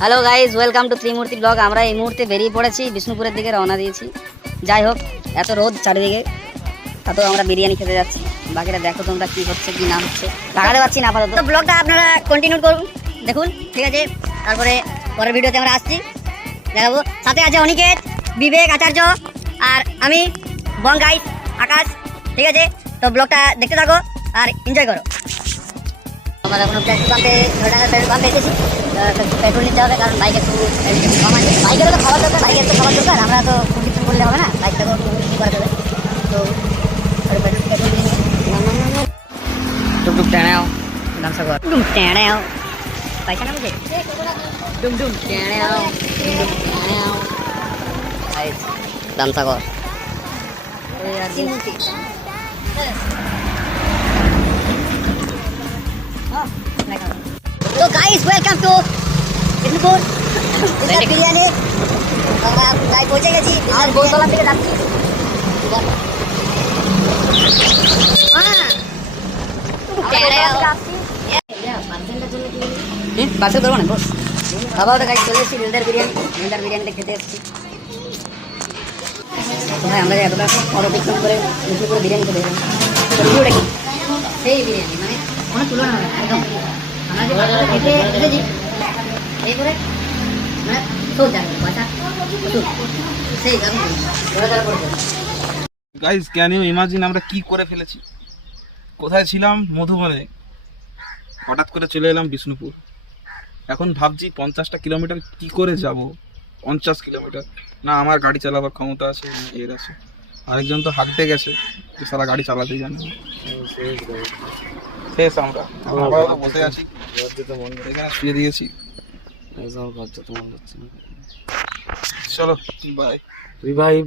Hello guys, welcome to Trimurti blog. আমরা এই মুহূর্তে বেরিয়ে পড়েছি, বিষ্ণুপুরের দিকে রওনা দিয়েছি। যাই হোক, এত রোদ চারিদিকে, এত আমরা বিরিয়ানি খেতে যাচ্ছি। বাকিটা দেখো তোমরা কি হচ্ছে কি না হচ্ছে, লাগাতে পারছি না আপাতত। ব্লগটা আপনারা কন্টিনিউ করুন, দেখুন, ঠিক আছে? তারপরে পরের ভিডিওতে আমরা আসছি, দেখাবো। সাথে আছে অনিকেত, বিবেক, আচার্য আর আমি বং গাইস, আকাশ, ঠিক আছে? তো ব্লগটা দেখতে থাকো আর এনজয় করো। আমরা এখন পেট্রোল পাম্পে, পেট্রোল পাম্পে এসেছি। পেট্রোল নিতে হবে, কারণ বাইক একটু কম আছে। বাইকেরও তো খাবার দরকার, বাইকের তো খাবার দরকার। আমরা তো কিছু করলে হবে না, বাইকটাকে একটু ই করা যাবে। তো পেট্রোল নিয়ে ডুম টেনাও ডান্সা কর, ডুম টেনাও পয়সা না মুঝে, ডুম টেনাও ডান্সা কর। तो guys, welcome to Bishnupur biryani. আমরা প্রায় পৌঁছে গেছি আর গোলতলা থেকে যাচ্ছি। পার্সেল করবো না বস। বাবা ওটা গাড়ি চলে এসেছি, মিলদার বিরিয়ানিতে খেতে এসেছি। ভাই আমরা এতটা অরবিক্রম করে বিষ্ণুপুরে বিরিয়ানি খেতে এলাম। রিভিউটা কি? সেই বিরিয়ানি মানে কোনো তুলনা হবে না একদম। আমরা যে বাচ্চাটা খেতে এসেছি এই করে মানে সব জানি পয়সা সেই দাম পড়েছে। গাইস, ক্যান ইউ ইমাজিন আমরা কি করে ফেলেছি? কোথায় ছিলাম? মধুবনে। হঠাৎ করে চলে এলাম বিষ্ণুপুর। এখন ভাবছি 50টা কিলোমিটার কি করে যাব। 50 কিলোমিটার না আমার গাড়ি চালাবার ক্ষমতা আছে, না এর আছে। আরেকজন তো হাঁটতে গেছে, যে সারা গাড়ি চালাতেই জানে। শেষ আমরা আপাতত বসে আছি, এখানে শুয়ে দিয়েছি। চলো বাই। রিভাইভ